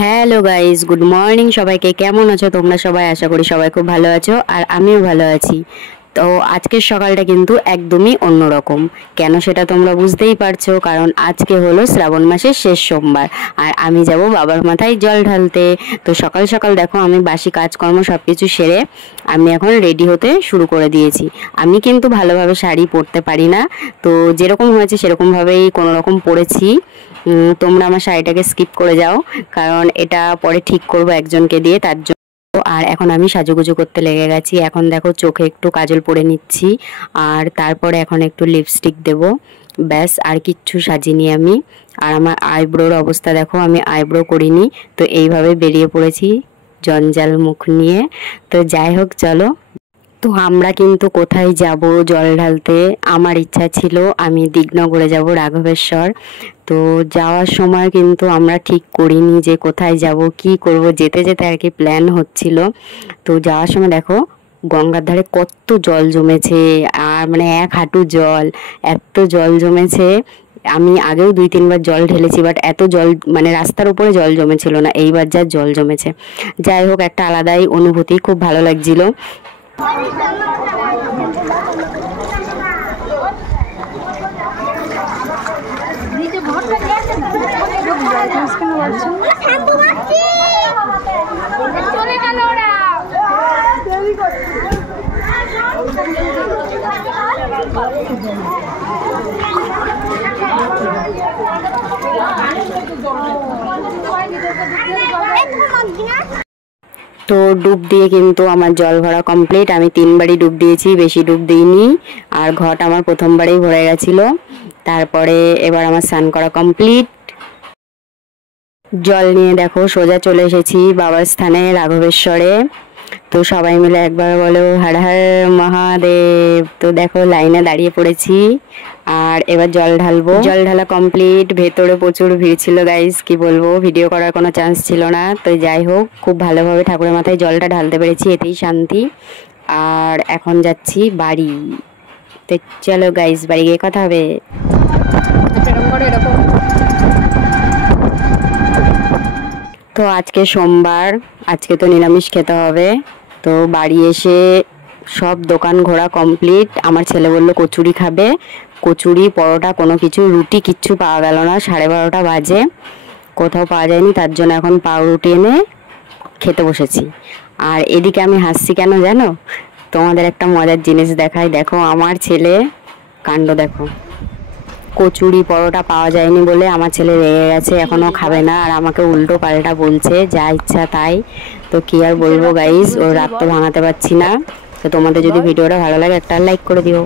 Hello guys, good morning সবাইকে। কেমন আছো তোমরা সবাই? আশা করি সবাই খুব ভালো আছো, আর আমিও ভালো আছি। তো আজকের সকালটা কিন্তু একদমই অন্যরকম। কেন সেটা তোমরা বুঝতেই পারছো, কারণ আজকে হলো শ্রাবণ মাসের শেষ সোমবার, আর আমি যাব বাবার মাথায় জল ঢালতে। তো সকাল সকাল দেখো আমি বাসি কাজকর্ম সব কিছু সেরে আমি এখন রেডি হতে শুরু করে দিয়েছি। আমি কিন্তু ভালোভাবে শাড়ি পরতে পারি না, তো যেরকম হয়েছে সেরকমভাবেই কোনো রকম পরেছি। তোমরা আমার শাড়িটাকে স্কিপ করে যাও, কারণ এটা পরে ঠিক করব একজনকে দিয়ে, তার জন্য। আর এখন আমি সাজুগুজু করতে লেগে গেছি। এখন দেখো চোখে একটু কাজল পরে নিচ্ছি, আর তারপরে এখন একটু লিপস্টিক দেব। ব্যাস, আর কিচ্ছু সাজিনি আমি। আর আমার আইব্রোর অবস্থা দেখো, আমি আইব্রো করিনি, তো এইভাবে বেরিয়ে পড়েছি জঞ্জাল মুখ নিয়ে। তো যাই হোক, চলো। তো আমরা কিন্তু কোথায় যাব জল ঢালতে? আমার ইচ্ছা ছিল আমি দিগনগরে যাব, রাঘবেশ্বর। তো যাওয়ার সময় কিন্তু আমরা ঠিক করিনি যে কোথায় যাব, কি করব, যেতে যেতে আর কি প্ল্যান হচ্ছিল। তো যাওয়ার সময় দেখো গঙ্গার ধারে কত জল জমেছে, আর মানে এক হাঁটু জল, এত জল জমেছে। আমি আগেও 2-3 বার জল ঢেলেছি, বাট এত জল মানে রাস্তার উপরে জল জমেছিল না, এইবার যা জল জমেছে। যাই হোক, একটা আলাদাই অনুভূতি, খুব ভালো লাগছিল। তো ডুব দিয়ে কিন্তু আমার জল ভরা কমপ্লিট। আমি 3বারই ডুব দিয়েছি, বেশি ডুব দিইনি। আর ঘট আমার প্রথমবারেই ভরে গেছিল। তারপরে এবার আমার স্নান করা কমপ্লিট। জল নিয়ে দেখো সোজা চলে এসেছি বাবার স্থানে রাঘবেশ্বরে। তো সবাই মিলে একবার বলো হর হর মহাদেব। তো দেখো লাইনে দাঁড়িয়ে পড়েছি, আর এবার জল ঢালবো। জল ঢালা কমপ্লিট। ভেতরে প্রচুর ভিড় ছিল গাইস, কি বলবো, ভিডিও করার কোনো চান্স ছিল না। তো যাই হোক, খুব ভালোভাবে ঠাকুরের মাথায় জলটা ঢালতে পেরেছি, এতেই শান্তি। আর এখন যাচ্ছি বাড়ি। তো চলো গাইস, বাড়ি গিয়ে কথা হবে। তো আজকে সোমবার, আজকে তো নিরামিষ খেতে হবে। তো বাড়ি এসে সব দোকান ঘোরা কমপ্লিট। আমার ছেলে বলল কচুরি খাবে, কচুরি পরোটা কোনো কিছু, রুটি কিচ্ছু পাওয়া গেল না। 12:30 বাজে, কোথাও পাওয়া যায়নি। তার জন্য এখন পাউরুটি এনে খেতে বসেছি। আর এদিকে আমি হাসছি কেন জানো? তোমাদের একটা মজার জিনিস দেখাই, দেখো আমার ছেলে কাণ্ড দেখো। কচুরি পরোটা পাওয়া যায়নি বলে আমার ছেলে রেগে গেছে, এখনো খাবে না, আর আমাকে উল্টো পাল্টা বলছে, যা ইচ্ছা তাই। তো কি আর বলবো গাইস, ওর রাত তো ভাঙাতে পারছি না। তো তোমাদের যদি ভিডিওটা ভালো লাগে একটা লাইক করে দিও।